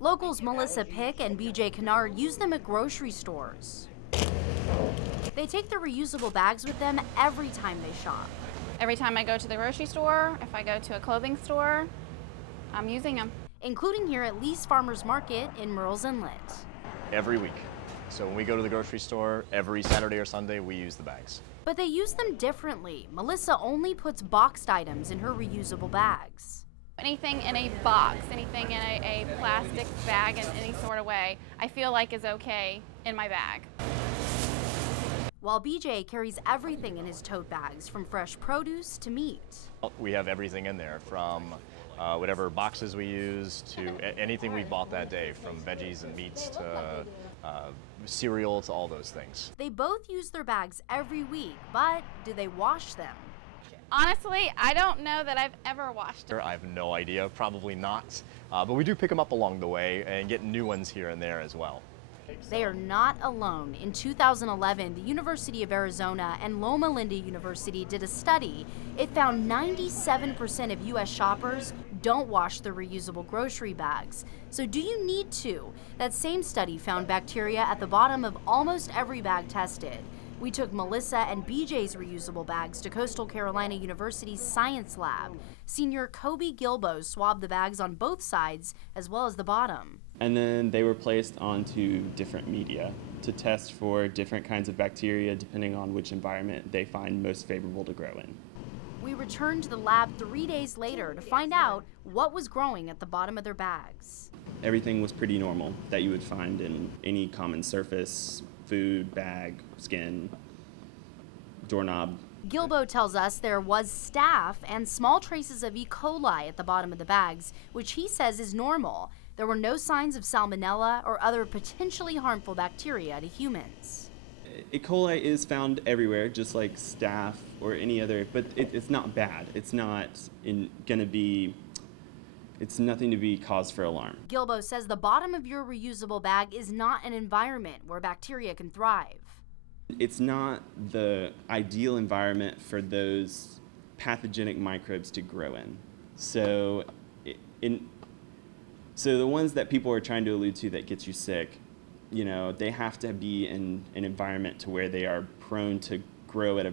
Locals Melissa Pick and BJ Kennard use them at grocery stores. They take their reusable bags with them every time they shop. Every time I go to the grocery store, if I go to a clothing store, I'm using them. Including here at Lee's Farmers Market in Murrells Inlet. Every week. So when we go to the grocery store, every Saturday or Sunday, we use the bags. But they use them differently. Melissa only puts boxed items in her reusable bags. Anything in a box, anything in a plastic bag in any sort of way, I feel like is okay in my bag. While BJ carries everything in his tote bags, from fresh produce to meat. We have everything in there, from whatever boxes we use to anything we bought that day, from veggies and meats to cereal to all those things. They both use their bags every week, but do they wash them? Honestly, I don't know that I've ever washed them. I have no idea, probably not, but we do pick them up along the way and get new ones here and there as well. They are not alone. In 2011, the University of Arizona and Loma Linda University did a study. It found 97% of U.S. shoppers don't wash their reusable grocery bags. So do you need to? That same study found bacteria at the bottom of almost every bag tested. We took Melissa and BJ's reusable bags to Coastal Carolina University's science lab. Senior Kobe Gilbo swabbed the bags on both sides as well as the bottom. And then they were placed onto different media to test for different kinds of bacteria depending on which environment they find most favorable to grow in. We returned to the lab 3 days later to find out what was growing at the bottom of their bags. Everything was pretty normal that you would find in any common surface, food, bag, skin, doorknob. Gilbo tells us there was staph and small traces of E. coli at the bottom of the bags, which he says is normal. There were no signs of salmonella or other potentially harmful bacteria to humans. E. coli is found everywhere, just like staph or any other, but it's not bad. It's not it's nothing to be cause for alarm. Gilbo says the bottom of your reusable bag is not an environment where bacteria can thrive. It's not the ideal environment for those pathogenic microbes to grow in. So the ones that people are trying to allude to that gets you sick, you know, they have to be in an environment to where they are prone to grow at a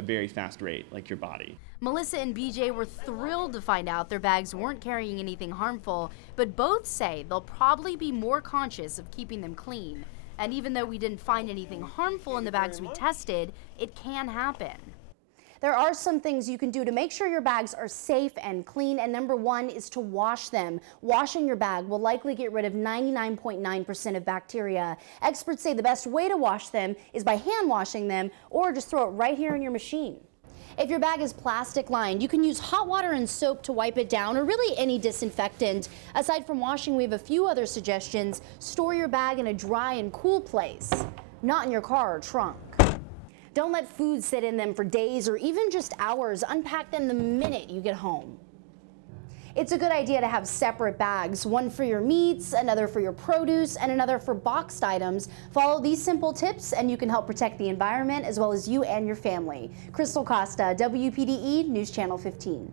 very fast rate, like your body. Melissa and BJ were thrilled to find out their bags weren't carrying anything harmful, but both say they'll probably be more conscious of keeping them clean. And even though we didn't find anything harmful in the bags we tested, it can happen. There are some things you can do to make sure your bags are safe and clean, and number one is to wash them. Washing your bag will likely get rid of 99.9% of bacteria. Experts say the best way to wash them is by hand washing them, or just throw it right here in your machine. If your bag is plastic lined, you can use hot water and soap to wipe it down, or really any disinfectant. Aside from washing, we have a few other suggestions. Store your bag in a dry and cool place, not in your car or trunk. Don't let food sit in them for days or even just hours. Unpack them the minute you get home. It's a good idea to have separate bags, one for your meats, another for your produce, and another for boxed items. Follow these simple tips and you can help protect the environment as well as you and your family. Crystal Costa, WPDE News Channel 15.